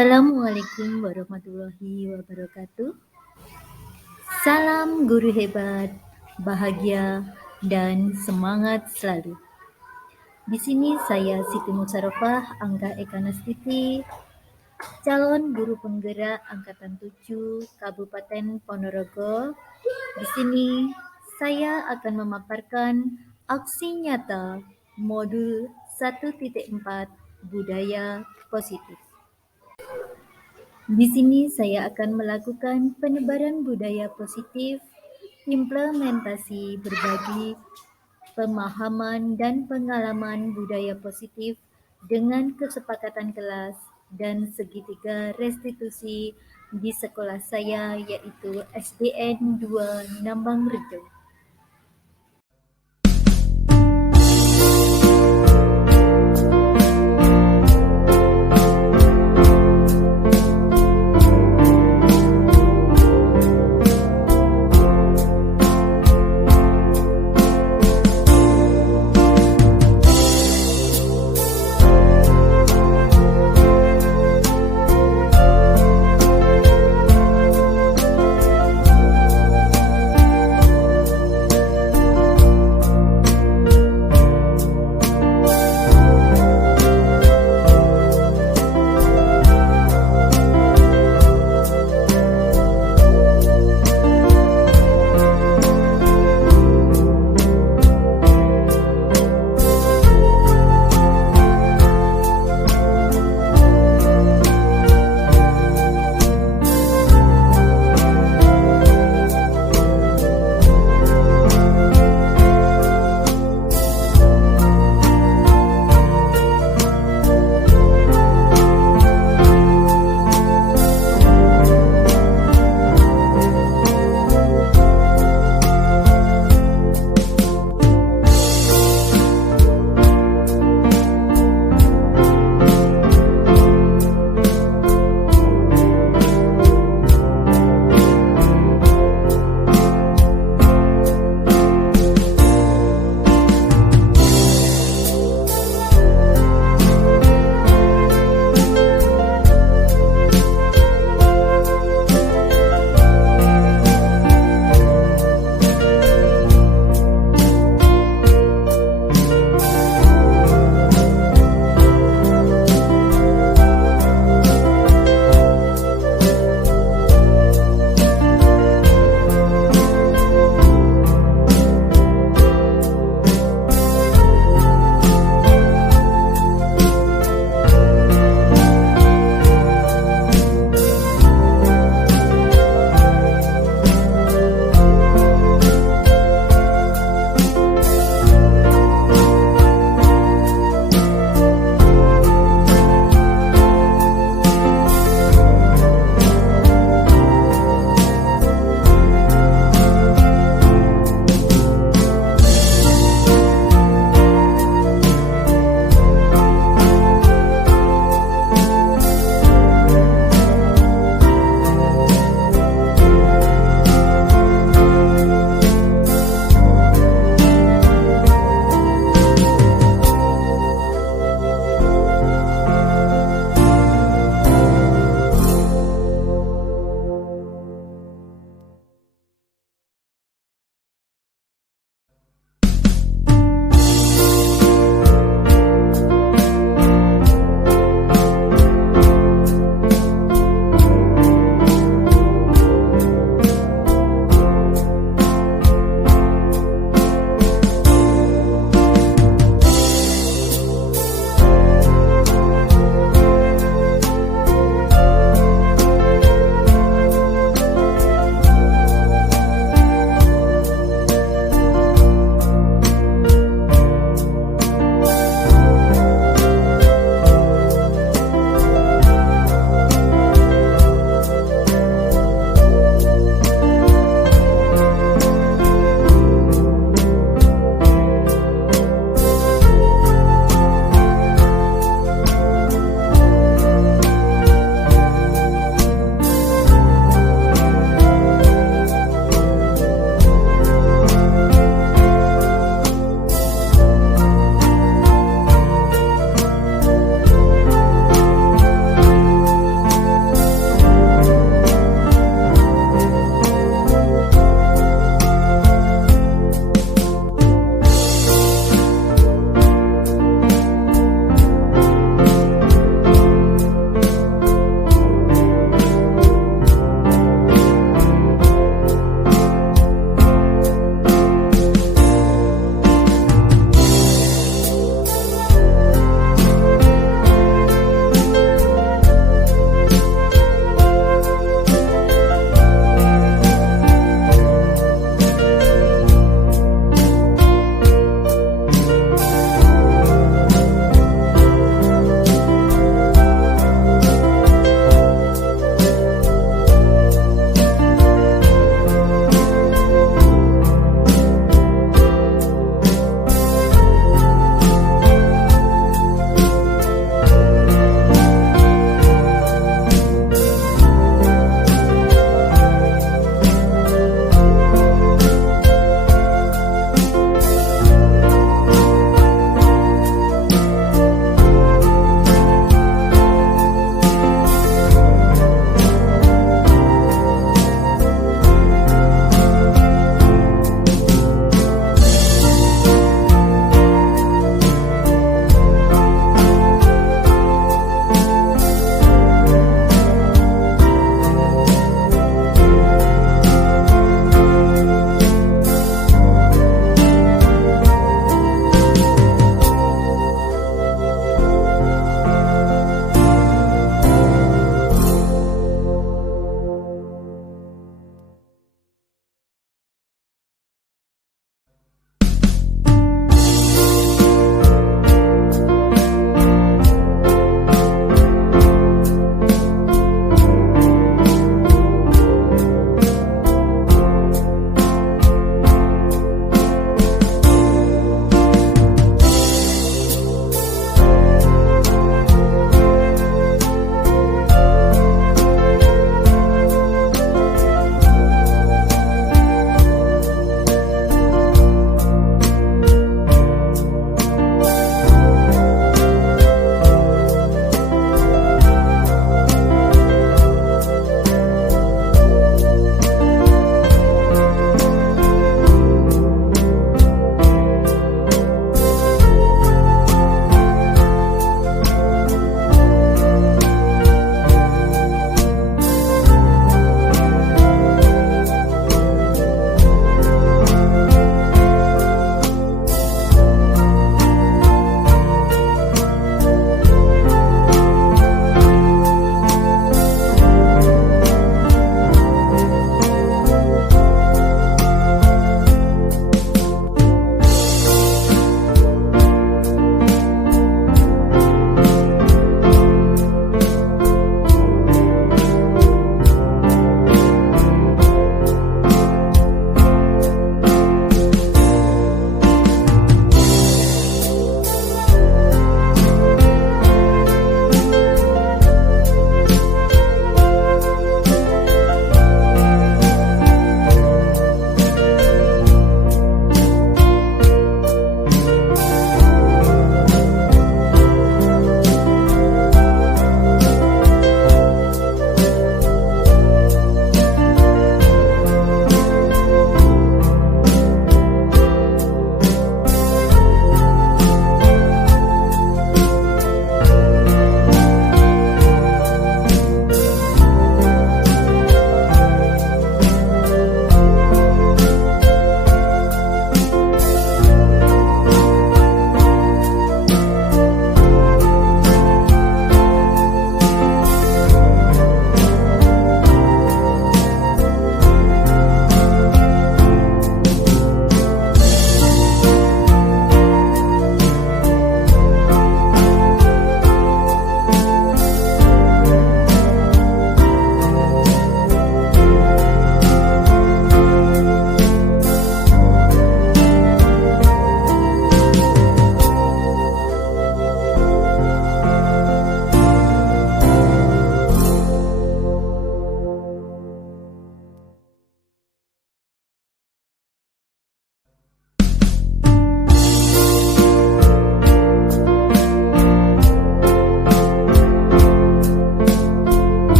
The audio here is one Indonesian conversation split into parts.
Assalamualaikum warahmatullahi wabarakatuh. Salam guru hebat, bahagia, dan semangat selalu. Di sini saya Siti Musarofah, Angga Ekanastiti, calon guru penggerak Angkatan 7 Kabupaten Ponorogo. Di sini saya akan memaparkan aksi nyata modul 1.4 Budaya Positif. Di sini saya akan melakukan penebaran budaya positif, implementasi berbagi pemahaman dan pengalaman budaya positif dengan kesepakatan kelas dan segitiga restitusi di sekolah saya yaitu SDN 2 Nambang Rejo.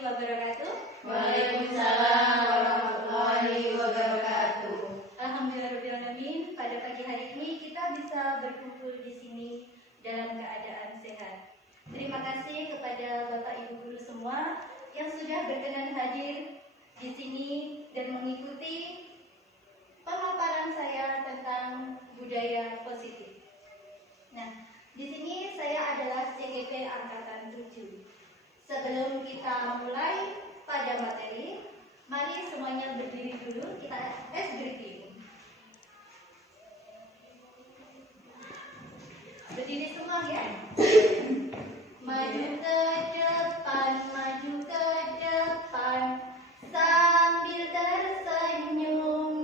wabarakatuh. Waalaikumsalam warahmatullahi wabarakatuh. Alhamdulillahirobbilalamin, pada pagi hari ini kita bisa berkumpul di sini dalam keadaan sehat. Terima kasih kepada Bapak Ibu guru semua yang sudah berkenan hadir di sini dan mengikuti pemaparan saya tentang budaya positif. Nah, di sini saya adalah CGP angkatan 7. Sebelum kita mulai pada materi, mari semuanya berdiri dulu, kita tes briefing. Berdiri semua ya. Maju ke depan, maju ke depan, sambil tersenyum.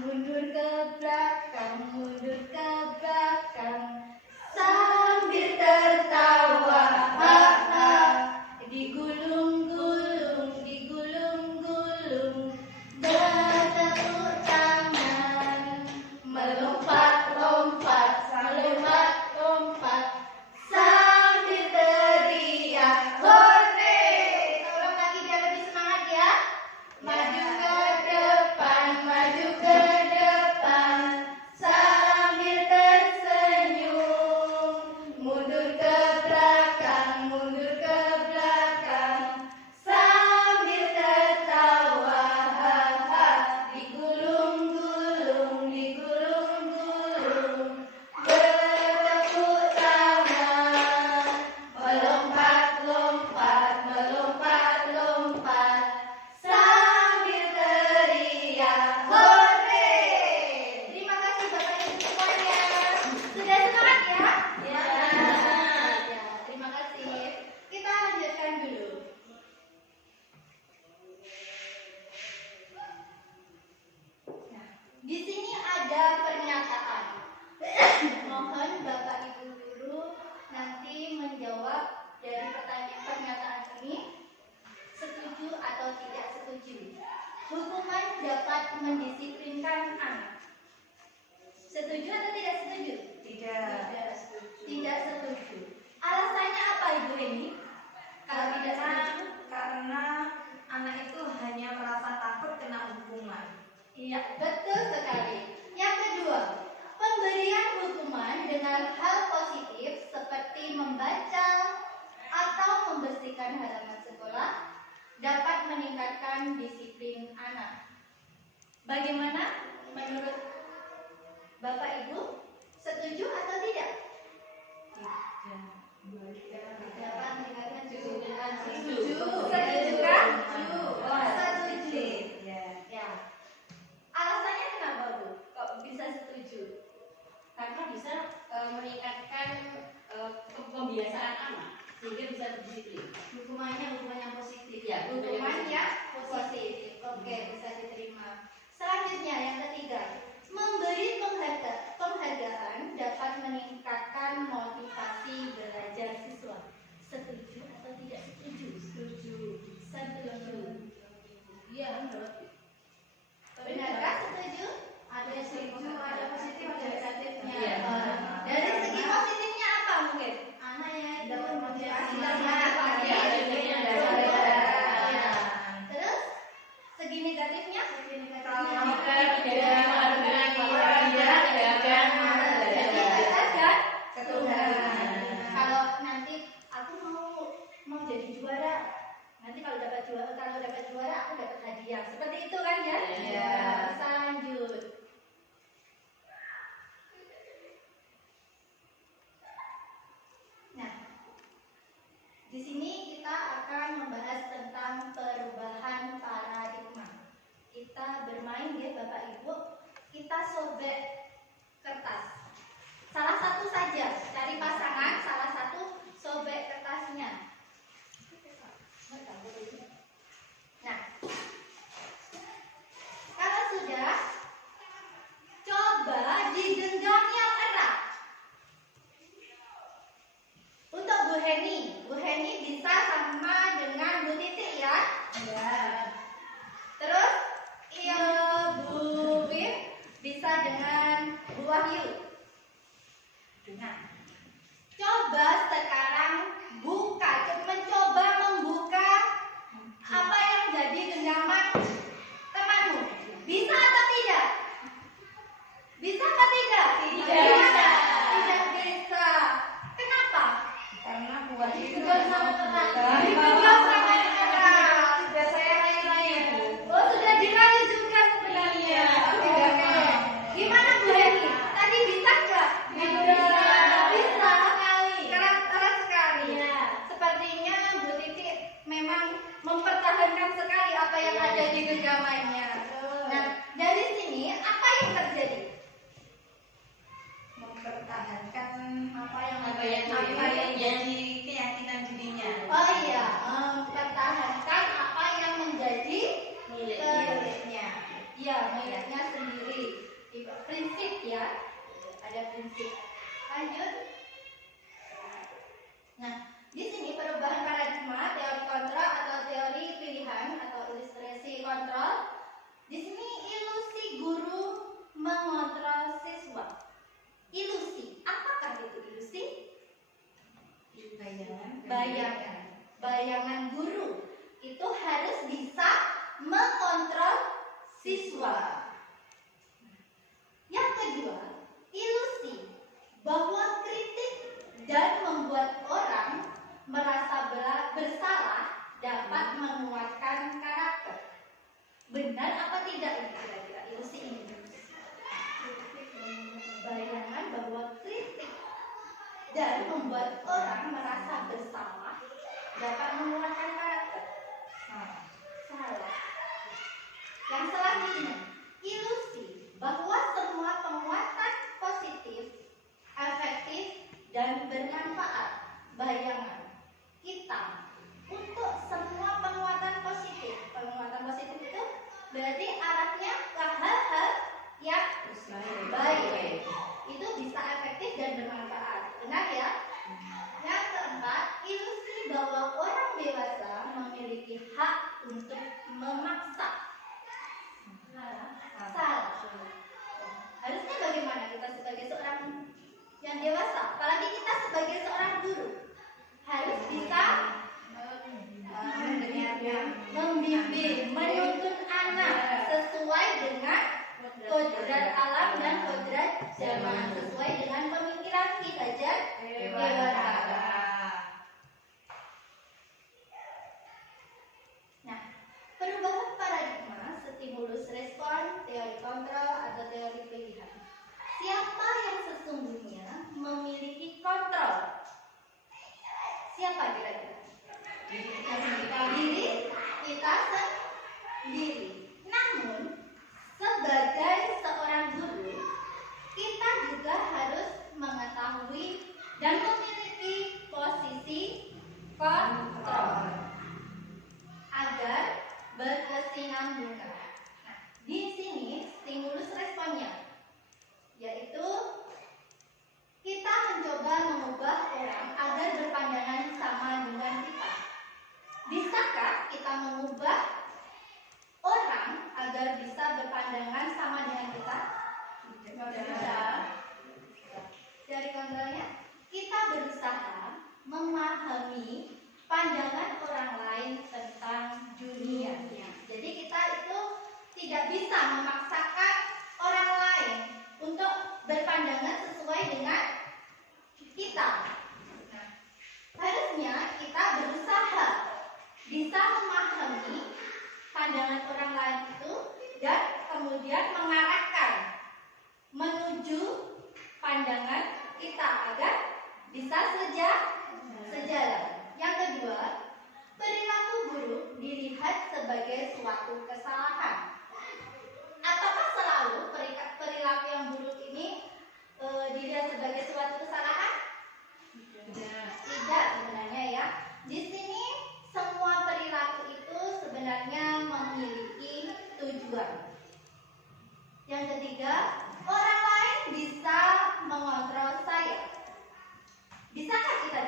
Mundur ke belakang, mundur ke belakang, sambil tertawa. Digulung-gulung, digulung-gulung, bertepuk tangan, melompat-lompat, melompat-lompat, sambil teriak hore. Tolong lagi biar lebih semangat ya. Maju ke depan, maju ke depan, sambil tersenyum. Mundur ke belakang, mundur ke belakang, sambil tertawa. Digulung-gulung, digulung-gulung, bertepuk tangan, melompat-lompat, melompat-lompat, sambil teriak hore. Terima kasih Bapak Ibu semuanya. Sudah semangat ya? Ya. Terima kasih. Kita lanjutkan dulu. Nah, di sini ada pernyataan. Mohon Bapak Ibu guru nanti menjawab dari pertanyaan pernyataan ini, setuju atau tidak setuju. Hukuman dapat mendisiplinkan anak. Setuju atau tidak setuju? Tidak. Tidak setuju. Alasannya apa Ibu Eni? Kalau tidak setuju? Karena anak itu hanya merasa takut kena hukuman. Iya, betul sekali. Yang kedua, pemberian hukuman dengan hal positif seperti membaca atau membersihkan halaman sekolah dapat meningkatkan disiplin anak. Bagaimana menurut Bapak Ibu? Setuju atau tidak? Dapat meningkatkan disiplin anak. Setuju. Setuju kan? Setuju. Oh, setuju. Ya. Alasannya kenapa Bu? Kok bisa setuju? Karena bisa meningkatkan pembiasaan anak sehingga bisa berdisiplin. Hukuman yang positif. Ya, Hukuman yang positif. Oke, bisa diterima. Selanjutnya yang ketiga, memberi penghargaan dapat meningkatkan motivasi belajar siswa. Setuju atau tidak setuju? Setuju. Setuju. Iya, benar. Benarkah setuju? Ada setuju, ada positif, ada negatifnya. Iya. Dari segi positifnya apa mungkin? Anak yang Dapat motivasi. Iya, Iya. Terus segi negatifnya? Kalau Jika tidak melakukan dia akan Belajar keturunan. Kalau nanti aku mau jadi juara, nanti kalau dapat juara aku dapat hadiah. Seperti itu kan ya? Iya. Bisa lanjut. Nah, di sini kita akan membahas tentang perubahan paradigma. Kita bermain ya Bapak Ibu. Kita sobek kertas. Salah satu saja, cari pasangan, salah satu sobek kertasnya. Nah, kalau sudah, coba digenggam yang erat. Untuk Bu Heni bisa sama dengan Bu Titik ya. Ya. Terus Bu Wim bisa dengan Bu Wahyu. Nah, coba sekarang mencoba membuka buat Digenggam sama keras. digenggam sama yang keras. Sudah saya rayu-rayu. Oh, sudah dirayu juga sebenarnya. Oke, oke. Gimana Bu Heni? Tadi bisa nggak? Bisa sekali. Keras sekali. Iya. Sepertinya Bu Titi memang mempertahankan sekali apa yang ada di genggamannya. Nah, dari sini apa yang terjadi? Mempertahankan Apa yang jadi keyakinan dirinya. Oh iya, mempertahankan apa yang menjadi miliknya. Iya, miliknya sendiri. Prinsip ya, ada prinsip. Lanjut. Nah, di sini perubahan paradigma, teori kontrol atau teori pilihan atau ilustrasi kontrol. Di sini ilusi guru mengontrol siswa. Ilusi, apakah itu ilusi? Bayangan guru itu harus bisa mengontrol siswa. Yang kedua, ilusi bahwa kritik dan membuat orang merasa bersalah dapat menguatkan karakter. Benar apa tidak ini kira-kira ilusi ini? Bayangan bahwa kritik dan membuat orang merasa bersalah dapat menguatkan karakter. Salah. Yang selanjutnya, ilusi bahwa semua penguatan positif, efektif, dan bermanfaat. Bayangan kita untuk semua penguatan positif. Penguatan positif itu berarti arahnya ke hal-hal yang baik. Itu bisa efektif dan bermanfaat. Benar ya? Yang keempat, ilusi bahwa orang dewasa memiliki hak untuk memaksa. Salah. Harusnya bagaimana kita sebagai seorang yang dewasa, apalagi kita sebagai seorang guru, harus bisa membimbing, menuntun anak sesuai dengan kodrat alam dan kodrat zaman, sesuai dengan pemikiran kita dewasa. Nah, perubahan paradigma, stimulus respon, teori kontrol atau teori pilihan. Siapa yang sesungguhnya memiliki kontrol? Siapa kira-kira? Diri kita sendiri. Namun, sebagai seorang guru, kita juga harus mengetahui dan memiliki posisi kontrol agar berkesinambungan. Nah, di sini stimulus responnya, yaitu kita mencoba mengubah orang agar berpandangan sama dengan kita. Bisakah kita mengubah orang agar bisa berpandangan sama dengan kita? Bisa. Dari kontrolnya, kita berusaha memahami pandangan orang lain tentang dunia. Jadi kita itu tidak bisa memaksakan orang lain untuk berpandangan sesuai dengan kita. Nah, harusnya kita berusaha bisa memahami pandangan orang lain itu dan kemudian mengarahkan menuju pandangan kita agar bisa sejalan. Yang kedua, perilaku guru dilihat sebagai suatu kesalahan. Ataukah selalu perilaku yang buruk ini dilihat sebagai suatu kesalahan? Tidak sebenarnya ya. Di sini semua perilaku itu sebenarnya memiliki tujuan. Yang ketiga, orang lain bisa mengontrol saya. Bisakah kita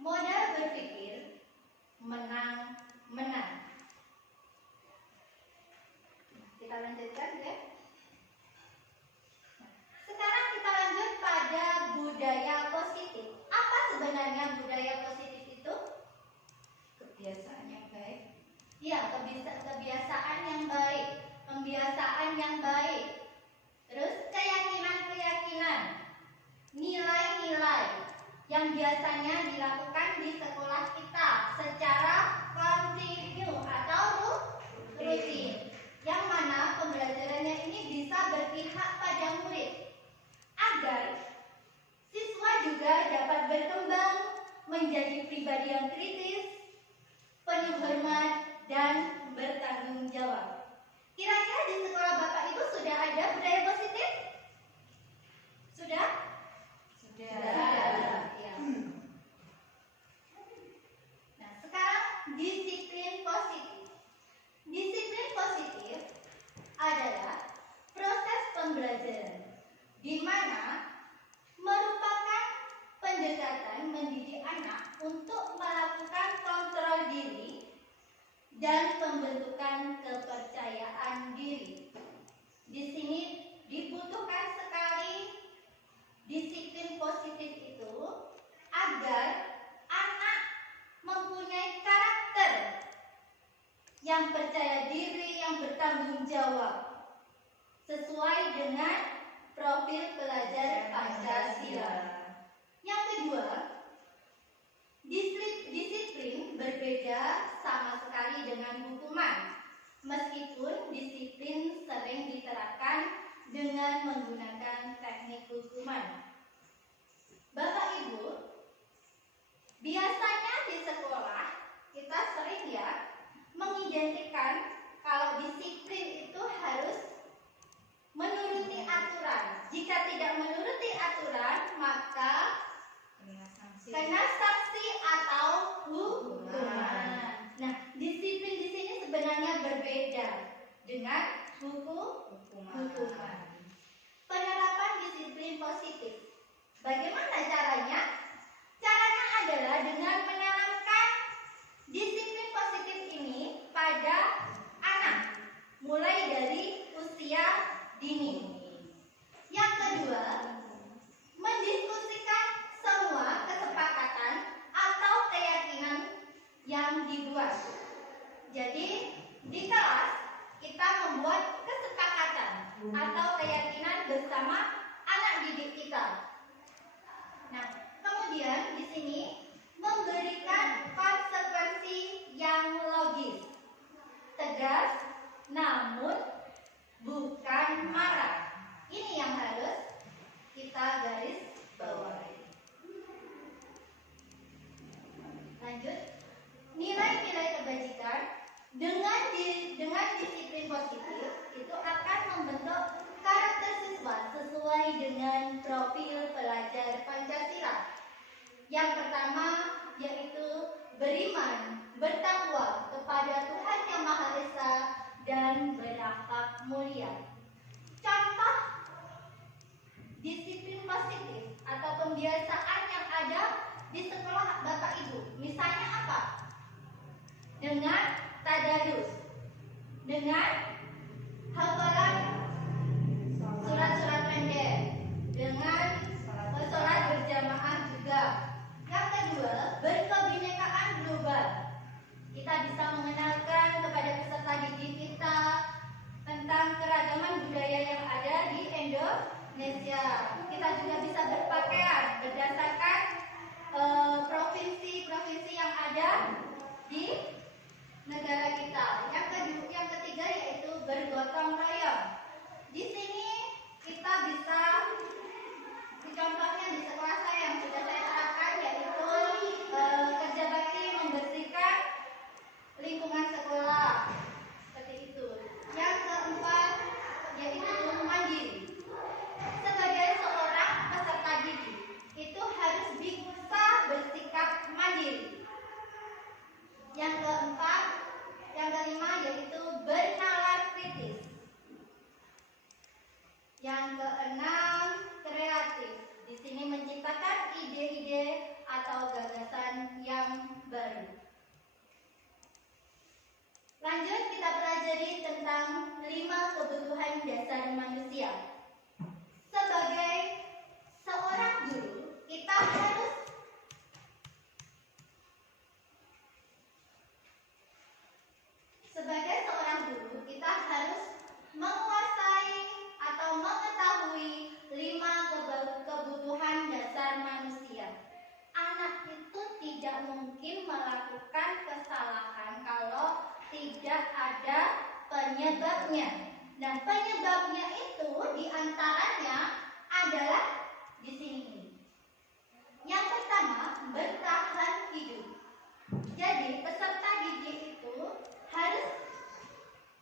modal berpikir menang-menang. Kita lanjutkan ya. Sekarang kita lanjut pada budaya positif. Apa sebenarnya budaya positif itu? Kebiasaan yang baik. Ya, kebiasaan yang baik, pembiasaan yang baik. Terus keyakinan-keyakinan, nilai-nilai yang biasanya dilakukan di sekolah kita secara kontinu atau rutin. Yang mana pembelajarannya ini bisa berpihak pada murid agar siswa juga dapat berkembang menjadi pribadi yang kritis, penuh hormat, dan bertanggung jawab. Kira-kira di sekolah Bapak Ibu sudah ada budaya positif? Sudah? Sudah. Ya. Nah, sekarang disiplin positif. Disiplin positif adalah proses pembelajaran di mana merupakan pendekatan mendidik anak untuk melakukan kontrol diri dan pembentukan kepercayaan diri. Di sini dibutuhkan sekali disiplin positif itu agar anak mempunyai karakter yang percaya diri, yang bertanggung jawab sesuai dengan profil pelajar Pancasila. Yang kedua, disiplin berbeda sama sekali dengan hukuman, meskipun disiplin sering diterapkan dengan menggunakan teknik hukuman. Bapak Ibu, biasanya di sekolah kita sering ya mengidentikan kalau disiplin itu harus menuruti aturan. Jika tidak menuruti aturan, maka kena sanksi atau hukuman. Nah, disiplin di sini sebenarnya berbeda dengan hukuman. Penerapan disiplin positif. Bagaimana caranya? Caranya adalah dengan menanamkan disiplin positif ini pada anak mulai dari usia dini. Yang kedua, mendiskusikan semua kesepakatan atau keyakinan yang dibuat. Jadi di kelas kita membuat kesepakatan atau keyakinan bersama anak didik kita. Nah, kemudian di sini memberikan konsekuensi yang logis, tegas, namun bukan marah. Ini yang harus kita garis bawahi. Lanjut, nilai-nilai kebajikan dengan disiplin positif itu akan membentuk karakter siswa sesuai dengan profil pelajar Pancasila. Yang pertama yaitu beriman, bertakwa kepada Tuhan Yang Maha Esa dan berakhlak mulia. Contoh disiplin positif atau pembiasaan yang ada di sekolah Bapak Ibu, misalnya apa? Dengan tadarus, dengan hafalan surat-surat pendek, dengan sholat berjamaah juga. Yang kedua, berkebinekaan global. Kita bisa mengenalkan kepada peserta didik kita tentang keragaman budaya yang ada di Indonesia. Kita juga bisa berpakaian berdasarkan provinsi-provinsi yang ada di negara kita. Yang ketiga yaitu bergotong royong. Di sini kita bisa, contohnya di sekolah penyebabnya. Nah, penyebabnya itu diantaranya adalah di sini. Yang pertama, bertahan hidup. Jadi peserta didik itu harus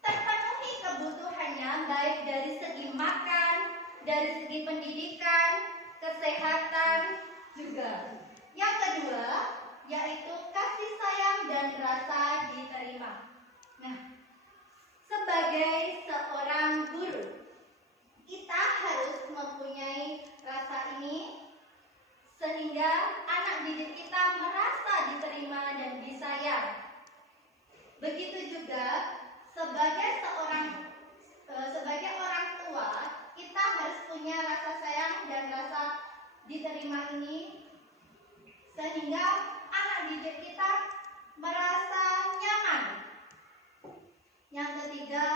terpenuhi kebutuhannya baik dari segi makan, dari segi pendidikan, kesehatan juga. Yang kedua, yaitu kasih sayang dan rasa diterima. Nah, sebagai seorang guru, kita harus mempunyai rasa ini sehingga anak didik kita merasa diterima dan disayang. Begitu juga sebagai orang tua, kita harus punya rasa sayang dan rasa diterima ini sehingga anak didik kita merasa nyaman. Yang ketiga,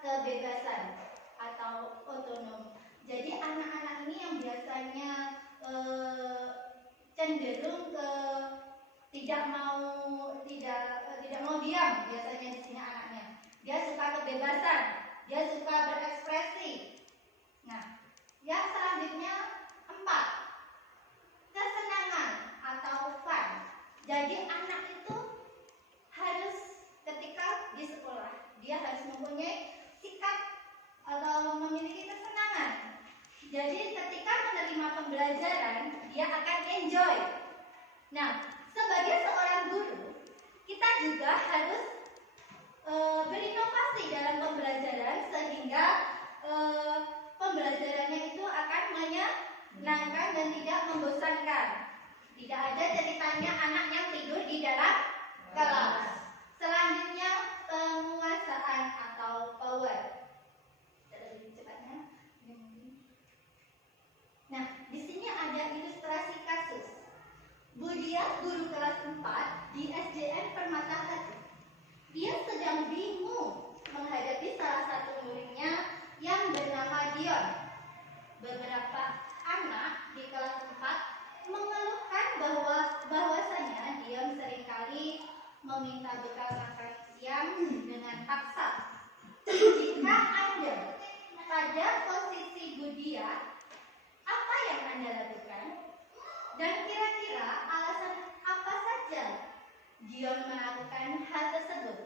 kebebasan atau otonom. Jadi anak-anak ini yang biasanya cenderung ke tidak mau diam, biasanya di sini anaknya. Dia suka kebebasan, dia suka berekspresi. Nah, yang selanjutnya 4, kesenangan atau fun. Jadi anak itu harus ketika di sekolah dia harus mempunyai sikap atau memiliki kesenangan. Jadi ketika menerima pembelajaran dia akan enjoy. Nah, sebagai seorang guru kita juga harus berinovasi dalam pembelajaran sehingga pembelajarannya itu akan menyenangkan dan tidak membosankan. Tidak ada ceritanya anak yang tidur di dalam kelas. Selanjutnya, penguasaan atau power. Lebih cepatnya. Nah, di sini ada ilustrasi kasus. Budia, guru kelas 4 di SDN Permata Hati. Dia sedang bingung menghadapi salah satu muridnya yang bernama Dion. Beberapa anak di kelas 4 mengeluhkan bahwasanya Dion seringkali meminta bekal makan siang dengan paksa. Jika Anda pada posisi Budia, apa yang Anda lakukan? Dan kira-kira alasan apa saja Dion melakukan hal tersebut?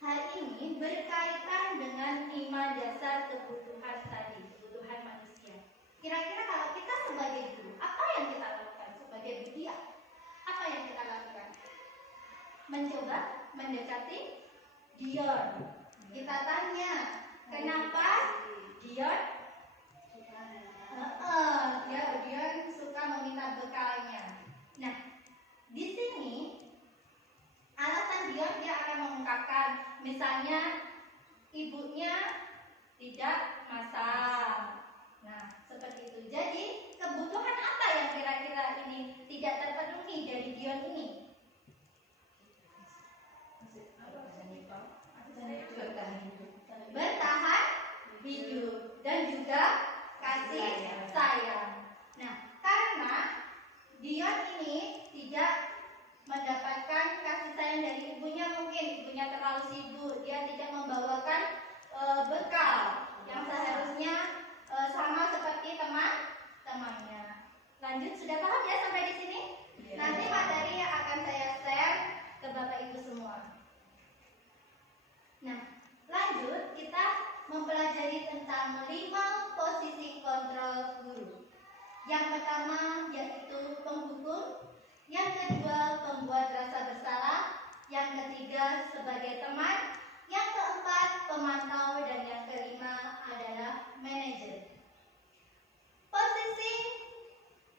Hal ini berkaitan dengan 5 dasar kebutuhan tadi, kebutuhan manusia. Kira-kira kalau kita sebagai guru, apa yang kita lakukan? Sebagai Budia, apa yang kita lakukan? Mencoba mendekati Dion. Kita tanya, kenapa Dion? Dion suka meminta bekalnya. Nah, di sini alasan Dion dia akan mengungkapkan, misalnya ibunya tidak masak. Nah, seperti itu. Jadi kebutuhan apa yang kira-kira ini tidak terpenuhi dari Dion ini? Bertahan hidup dan juga kasih sayang. Nah, karena Dion ini tidak mendapatkan kasih sayang dari ibunya, mungkin ibunya terlalu sibuk, dia tidak membawakan bekal yang seharusnya sama seperti teman-temannya. Lanjut, sudah paham ya sampai di sini? Nanti materi yang akan saya share ke Bapak Ibu semua. Nah, lanjut kita mempelajari tentang 5 posisi kontrol guru. Yang pertama yaitu penghukum, yang kedua pembuat rasa bersalah, yang ketiga sebagai teman, yang keempat pemantau, dan yang kelima adalah manajer. Posisi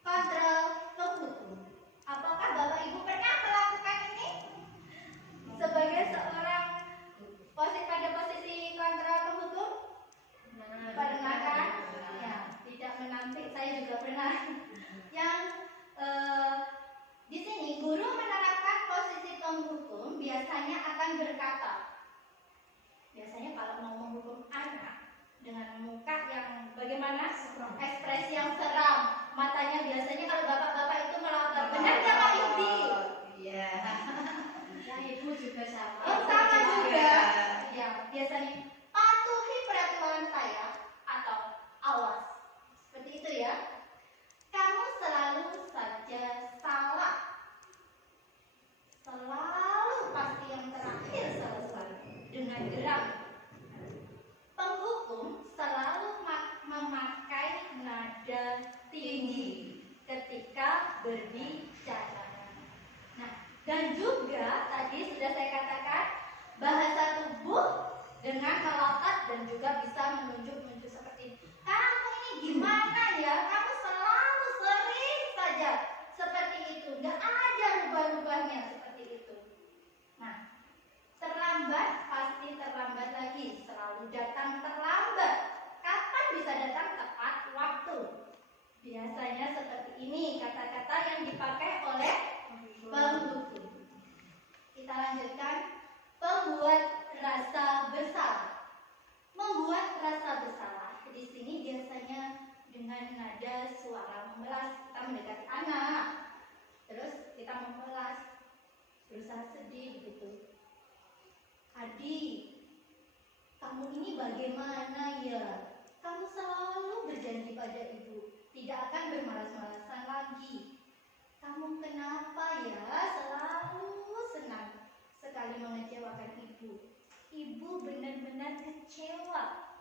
kontrol penghukum. Apakah Bapak Ibu pernah melakukan ini? Sebagai seorang pada posisi kontrol penghukum? Pernah kan? Ya, tidak menampik, saya juga pernah. Yang berbicara. Nah, dan juga tadi sudah saya katakan bahasa tubuh dengan melotot dan juga bisa menunjuk-nunjuk seperti ini. Kamu ini gimana ya? Kamu selalu sering saja seperti itu. Nggak ada rubah-rubahnya seperti itu. Nah, terlambat pasti terlambat lagi. Selalu datang terlambat. Kapan bisa datang tepat waktu? Biasanya seperti ini kata-kata yang dipakai oleh penghukum. Kita lanjutkan. Membuat rasa bersalah. Membuat rasa bersalah di sini biasanya dengan nada suara memelas. Kita mendekati anak, terus kita memelas, berusaha sedih begitu. Adik, kamu ini bagaimana ya? Kamu selalu berjanji pada ibu tidak akan bermalas-malasan lagi. Kamu kenapa ya selalu senang sekali mengecewakan ibu? Ibu benar-benar kecewa.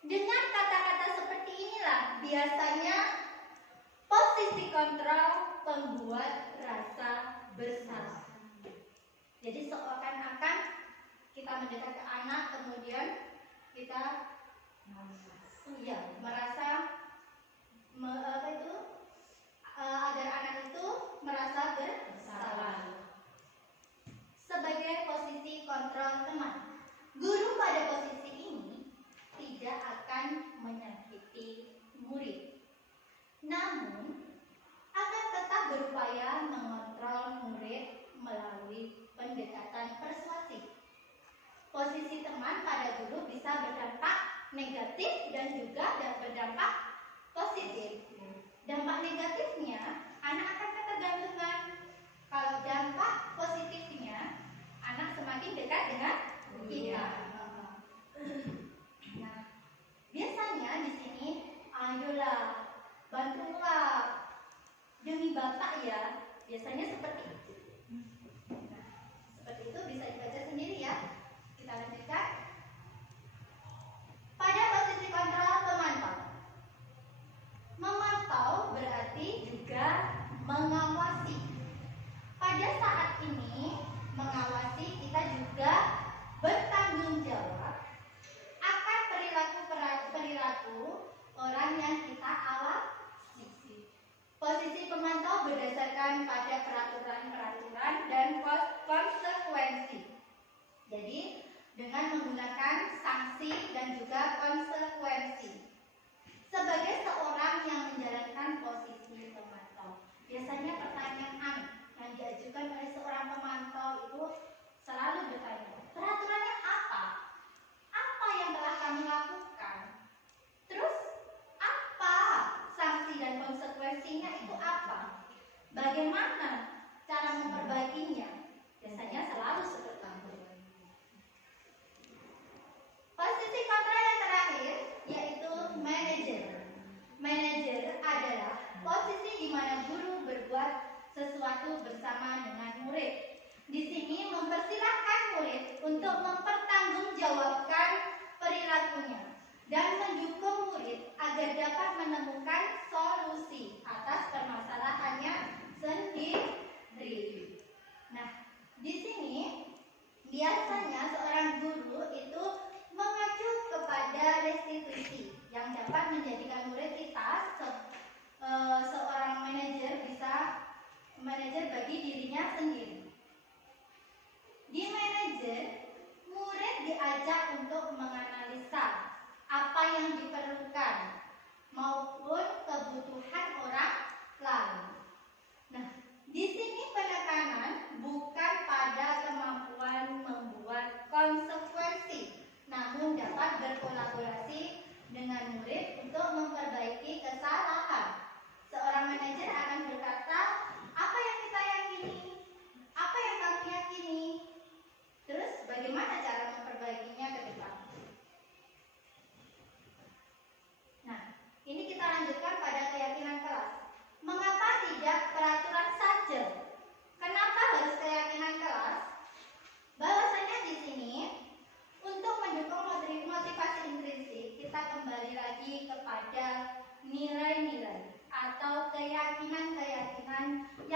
Dengan kata-kata seperti inilah biasanya posisi kontrol pembuat rasa bersalah. Jadi seakan-akan kita mendekat ke anak, kemudian kita merasa agar anak itu merasa bersalah. Sebagai posisi kontrol teman, guru pada posisi ini tidak akan menyakiti murid, namun akan tetap berupaya mengontrol murid melalui pendekatan persuasif. Posisi teman pada guru bisa berdampak negatif dan juga berdampak positif. Dampak negatifnya, anak akan ketergantungan. Kalau dampak positifnya, anak semakin dekat dengan kita. Nah, biasanya di sini, ayolah, bantulah demi bapak ya. Biasanya seperti itu. Nah, seperti itu bisa dibaca sendiri ya. Kita lanjutkan. Pada posisi kontrol pemantau. Memantau berarti juga mengawasi. Pada saat ini, mengawasi kita juga bertanggung jawab akan perilaku orang yang kita awasi. Posisi pemantau berdasarkan pada peraturan-peraturan dan konsekuensi. Jadi, dengan menggunakan sanksi dan juga konsekuensi. Sebagai seorang yang menjalankan posisi pemantau, biasanya pertanyaan yang diajukan oleh seorang pemantau itu selalu bertanya, peraturannya apa? Apa yang telah kami lakukan? Terus, apa sanksi dan konsekuensinya itu apa? Bagaimana cara memperbaikinya? Biasanya selalu seperti itu. Posisi kontrol yang terakhir yaitu manajer. Manajer adalah posisi di mana guru berbuat sesuatu bersama dengan murid. Di sini mempersilahkan murid untuk mempertanggungjawabkan perilakunya dan mendukung murid agar dapat menemukan solusi atas permasalahannya sendiri. Nah, di sini biasanya seorang guru itu mengacu kepada restitusi yang dapat menjadikan murid kita seorang manajer bisa manajer bagi dirinya sendiri. Di manajer, murid diajak untuk menganalisa apa yang diperlukan maupun kebutuhan orang lain.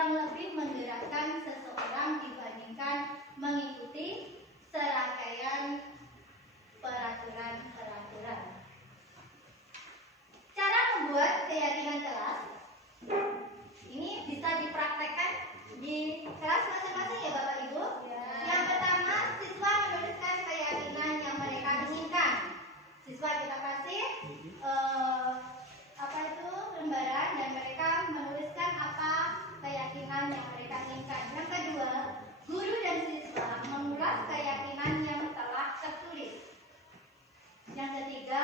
yang lebih menggerakkan seseorang dibandingkan mengikuti serangkaian peraturan-peraturan. Cara membuat keyakinan kelas ini bisa dipraktekkan di kelas masing-masing ya Bapak Ibu. Yang pertama, siswa menuliskan keyakinan yang mereka inginkan. Siswa kita kasih lembaran dan mereka menuliskan apa keyakinan yang mereka inginkan. Yang kedua, guru dan siswa mengulas keyakinan yang telah tertulis. Yang ketiga,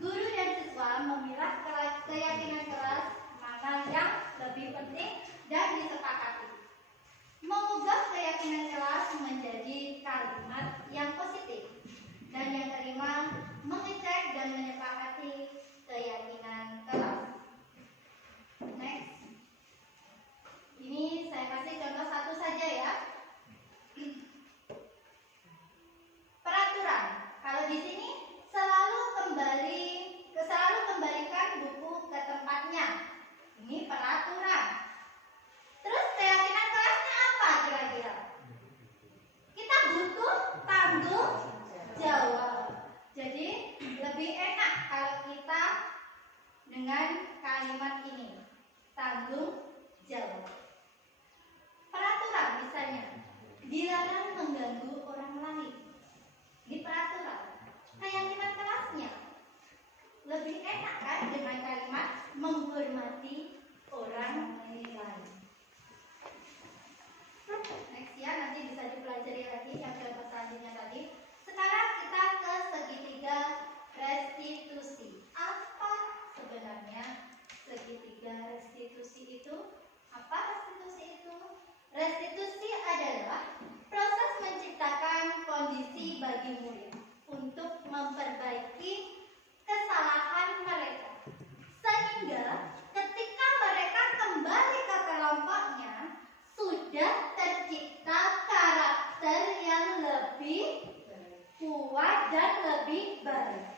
guru dan siswa memilah keyakinan kelas mana yang lebih penting dan disepakati. Mengubah keyakinan kelas menjadi kalimat yang positif. Dan yang kelima, mengecek dan menyepakati keyakinan kelas. Next. Ini saya kasih contoh satu saja ya. Peraturan. Kalau di sini selalu kembalikan buku ke tempatnya. Ini peraturan. Terus keyakinan kelasnya apa kira-kira? Kita butuh tanggung jawab. Jadi lebih enak kalau kita dengan kalimat ini, tanggung jawab. Peraturan misalnya, dilarang mengganggu orang lain. Di peraturan, keyakinan kelasnya lebih enak kan dengan kalimat menghormati orang lain. Next ya, nanti bisa dipelajari lagi yang contoh selanjutnya tadi. Sekarang kita ke segitiga restitusi. Apa sebenarnya segitiga restitusi itu? Apa restitusi itu? Restitusi adalah proses menciptakan kondisi bagi murid untuk memperbaiki kesalahan mereka, sehingga ketika mereka kembali ke kelompoknya sudah tercipta karakter yang lebih kuat dan lebih baik.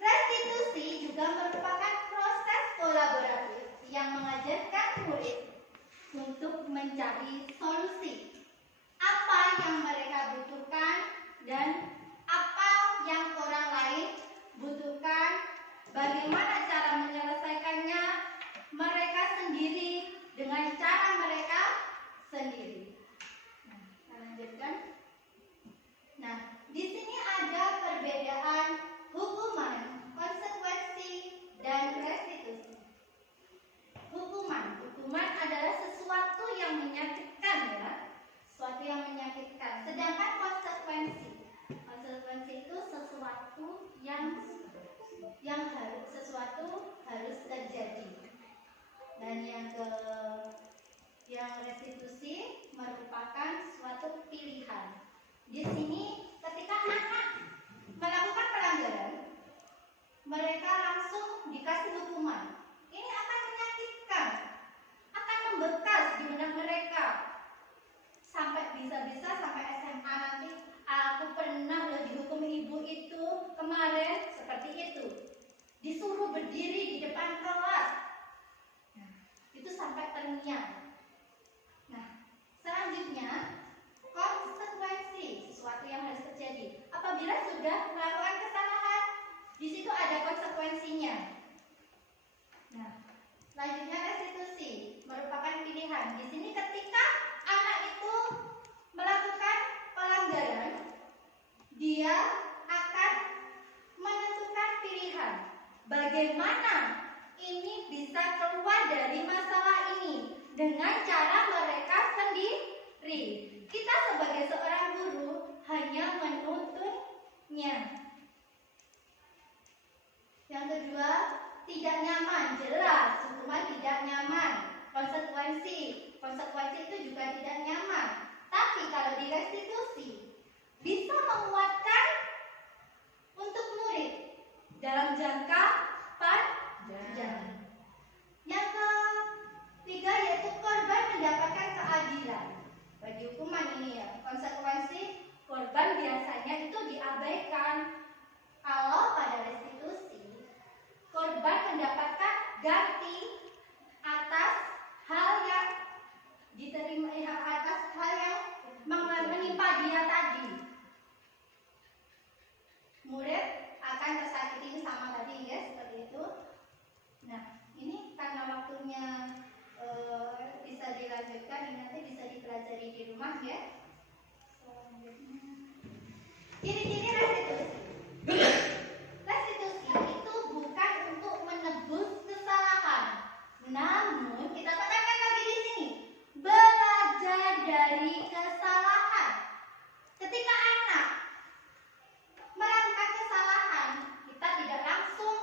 Restitusi juga merupakan proses kolaboratif yang mengajarkan murid untuk mencari solusi apa yang mereka butuhkan dan apa yang orang lain butuhkan, bagaimana cara menyelesaikannya mereka sendiri dengan cara mereka sendiri. Nah, kita lanjutkan. Nah, di sini ada perbedaan hukuman, konsekuensi, dan restitusi. Hukuman adalah sesuatu yang menyakitkan ya, sesuatu yang menyakitkan. Sedangkan konsekuensi itu sesuatu yang harus terjadi. Dan yang restitusi merupakan suatu pilihan. Di sini ketika anak melakukan pelanggaran, mereka langsung dikasih hukuman. Ini akan menyakitkan, akan membekas di benak mereka. Sampai bisa-bisa sampai SMA nanti, aku pernah loh dihukum ibu itu kemarin seperti itu. Disuruh berdiri di depan kelas. Nah, itu sampai terngiang. Nah, selanjutnya konsekuensi, sesuatu yang harus terjadi. Apabila sudah melakukan kesalahan, di situ ada konsekuensinya. Nah, selanjutnya restitusi merupakan pilihan. Di sini ketika anak itu melakukan pelanggaran, dia akan menentukan pilihan. Bagaimana ini bisa keluar dari masalah ini dengan cara mereka sendiri. Kita sebagai seorang guru hanya menuntunnya. Yang kedua, tidak nyaman, jelas hukuman tidak Ciri-ciri restitusi. Restitusi itu bukan untuk menebus kesalahan, namun kita tekankan lagi di sini, belajar dari kesalahan. Ketika anak melakukan kesalahan, kita tidak langsung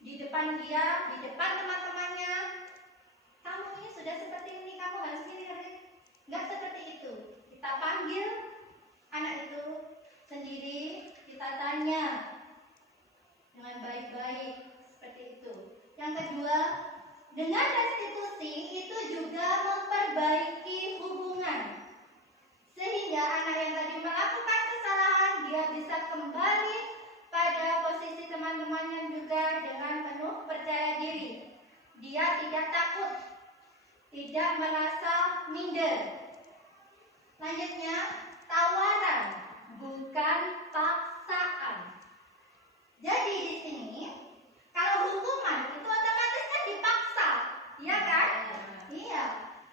di depan dia, di depan teman-temannya, kamu ini sudah seperti ini, kamu harus ini, nggak seperti itu. Kita panggil anak itu sendiri, kita tanya dengan baik-baik, seperti itu. Yang kedua, dengan restitusi itu juga memperbaiki hubungan, sehingga anak yang tadi melakukan kesalahan dia bisa kembali pada posisi teman-temannya juga dengan penuh percaya diri. Dia tidak takut, tidak merasa minder. Selanjutnya, tawaran bukan paksaan. Jadi di sini kalau hukuman itu otomatis kan dipaksa, iya kan? Iya.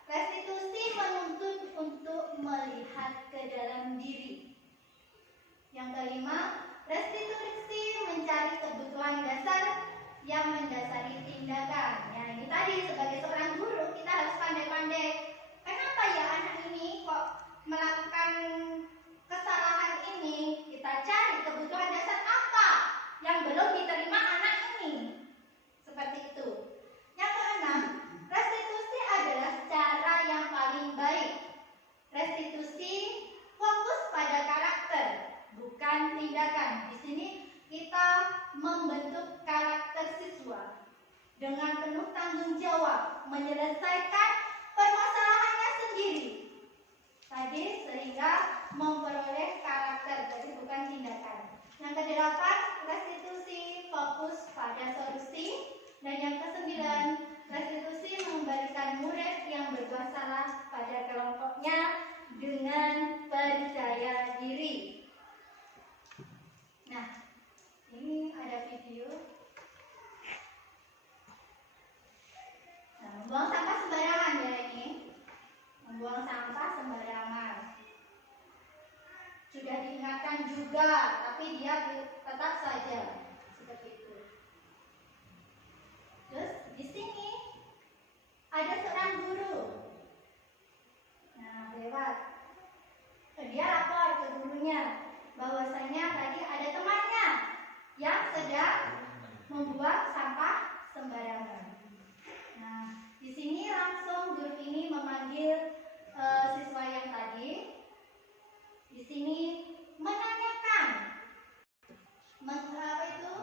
Restitusi menuntut untuk melihat ke dalam diri. Yang kelima, restitusi mencari kebutuhan dasar yang mendasari tindakan. Ya, ini tadi sebagai seorang guru kita harus pandai-pandai. Kenapa ya anak ini kok melakukan kesalahan ini? Kita cari kebutuhan dasar apa yang belum diterima anak ini. Seperti itu. Yang keenam, restitusi adalah cara yang paling baik. Restitusi fokus pada karakter, bukan tindakan. Di sini kita membentuk karakter siswa dengan penuh tanggung jawab, menyelesaikan permasalahannya sendiri. Tadi sehingga memperoleh karakter, jadi bukan tindakan. Yang kedelapan, restitusi fokus pada solusi. Dan yang kesembilan, restitusi mengembalikan murid yang berbuat salah pada kelompoknya dengan percaya diri. Nah, ini ada video. Nah, membuang sampah sembarangan ya ini. Membuang sampah sembarangan. Sudah diingatkan juga, tapi dia tetap saja seperti itu. Terus di sini ada seorang guru. Nah, lewat. Dia lapor ke gurunya bahwasanya tadi ada temannya yang sedang membuang sampah sembarangan. Nah, di sini langsung guru ini memanggil siswa yang tadi. Di sini menanyakan, apa itu?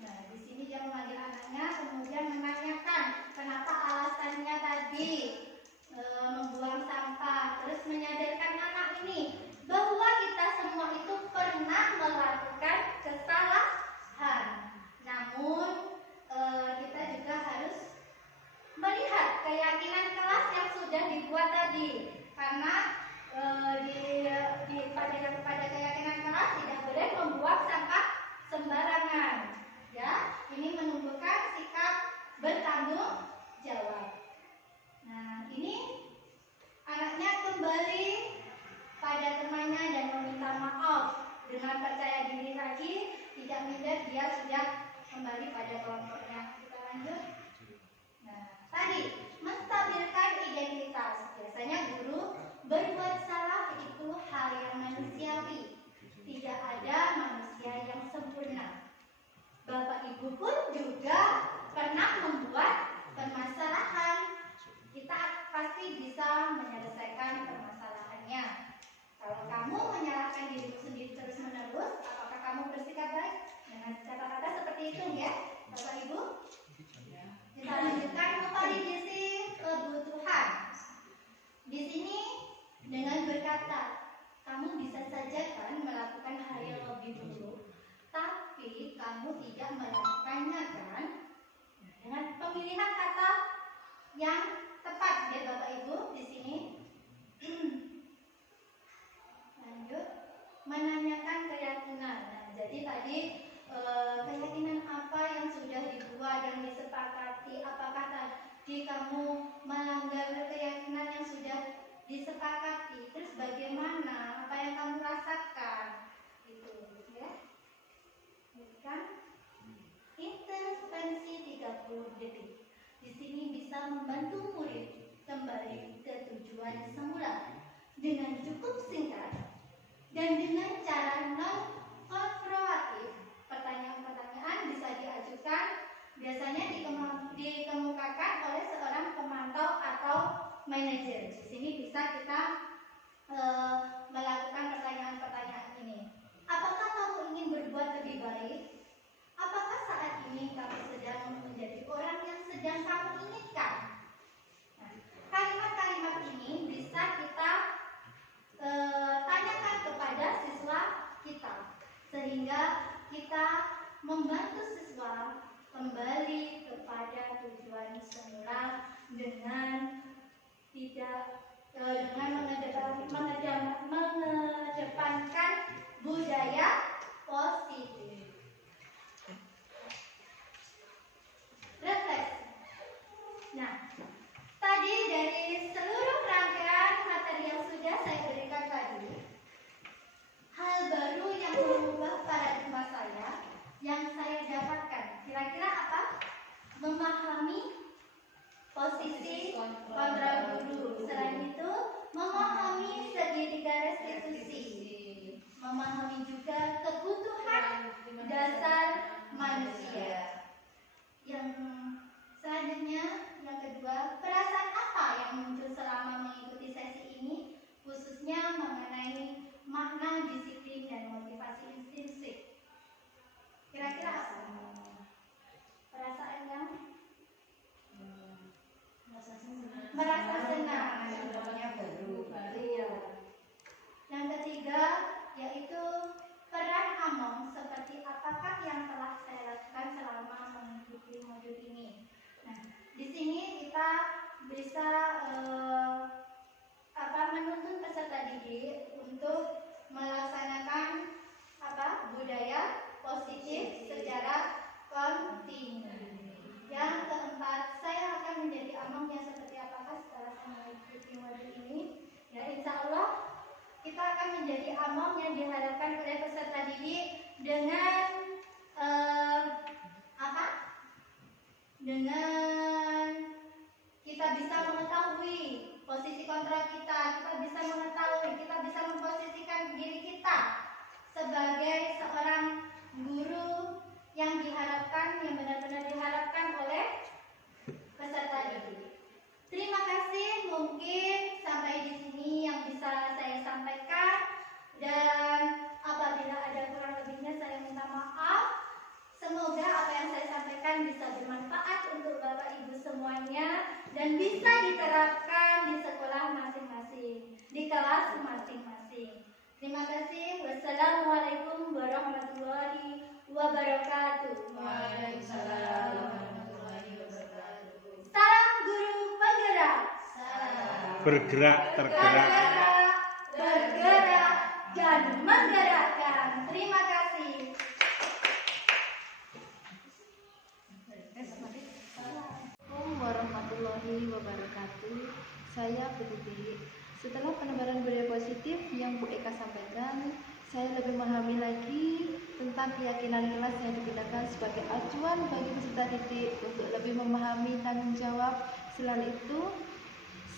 Nah, di sini dia memanggil anaknya, kemudian menanyakan kenapa alasannya tadi membuang sampah, terus menyadarkan anak ini bahwa kita semua itu pernah melakukan kesalahan. Namun kita juga harus melihat keyakinan kelas yang sudah dibuat tadi, karena pada keyakinan kelas tidak boleh membuang sampah sembarangan. Ya, ini menunjukkan sikap bertanggung jawab. Nah, ini anaknya kembali pada temannya dan meminta maaf dengan percaya diri lagi, tidak minder, dia sudah kembali pada kelompoknya. Kita lanjut. Nah, tadi menstabilkan identitas. Biasanya guru berbuat salah itu hal yang manusiawi. Tidak ada manusia yang sempurna. Bapak Ibu pun juga pernah membuat permasalahan. Kita pasti bisa menyelesaikan permasalahannya. Kalau kamu menyalahkan dirimu sendiri terus-menerus, apakah kamu bersikap baik? Dengan kata-kata seperti itu ya, Bapak Ibu. Kita lanjutkan memvalidasi kebutuhan. Di sini dengan berkata, kamu bisa saja kan melakukan hal yang lebih dulu, tapi kamu tidak melakukannya kan? Dengan pemilihan kata yang tepat ya Bapak Ibu di sini. Lanjut, menanyakan keyakinan. Nah, jadi tadi keyakinan apa yang sudah dibuat dan disepakati? Apakah tadi kamu melanggar keyakinan yang sudah disepakati? Terus membantu murid kembali ke tujuan semula dengan cukup singkat dan dengan cara non-konfrontatif. Pertanyaan-pertanyaan bisa diajukan, biasanya dikemukakan oleh seorang pemantau atau manajer. Di sini bisa kita melakukan pertanyaan-pertanyaan ini. Apakah kamu ingin berbuat lebih baik? Apakah saat ini kamu sedang menjadi orang yang sedang kamu inginkan? Nah, kalimat-kalimat ini bisa kita tanyakan kepada siswa kita, sehingga kita membantu siswa kembali kepada tujuan semula dengan mengedepankan budaya positif. Refleksi. Nah, tadi dari seluruh rangkaian materi yang sudah saya berikan tadi, hal baru yang mengubah paradigma saya yang saya dapatkan kira-kira apa? Memahami posisi kontra guru. Selain itu, memahami segitiga restitusi, memahami juga kebutuhan dasar manusia. Yang selanjutnya, yang kedua, perasaan apa yang muncul selama mengikuti sesi ini, khususnya mengenai makna disiplin dan motivasi intrinsik. Kira-kira apa? Perasaan yang merasa senang. Iya. Yang ketiga yaitu peran Among, seperti apakah yang telah saya lakukan selama mengikuti modul ini. Nah, di sini kita bisa menuntun peserta didik untuk melaksanakan budaya positif secara kontinu. Yang keempat, saya akan menjadi Among yang seperti apakah setelah saya mengikuti modul ini? Ya, insya Allah kita akan menjadi Among yang diharapkan oleh peserta didik dengan dengan kita bisa mengetahui posisi kontra kita bisa mengetahui, kita bisa memposisikan diri kita sebagai seorang guru yang diharapkan, yang benar-benar diharapkan oleh peserta didik. Terima kasih, mungkin sampai di sini yang bisa saya sampaikan, dan apabila ada kurang lebihnya saya minta maaf. Semoga apa yang saya sampaikan bisa bermanfaat untuk Bapak Ibu semuanya dan bisa diterapkan di sekolah masing-masing, di kelas masing-masing. Terima kasih. Wassalamualaikum warahmatullahi wabarakatuh. Waalaikumsalam warahmatullahi wabarakatuh. Salam guru penggerak. Bergerak, tergerak. Bergerak dan menggerakkan. Terima kasih. Assalamualaikum warahmatullahi wabarakatuh. Saya Putri. Setelah penebaran budaya positif yang Bu Eka sampaikan, saya lebih memahami lagi tentang keyakinan kelas yang digunakan sebagai acuan bagi peserta didik untuk lebih memahami tanggung jawab. Selain itu,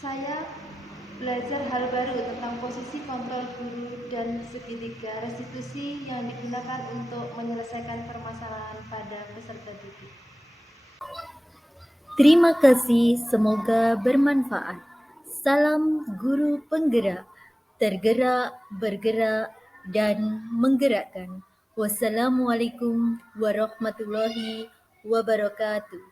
saya belajar hal baru tentang posisi kontrol guru dan segitiga restitusi yang digunakan untuk menyelesaikan permasalahan pada peserta didik. Terima kasih, semoga bermanfaat. Salam guru penggerak, tergerak, bergerak, dan menggerakkan. Wassalamualaikum warahmatullahi wabarakatuh.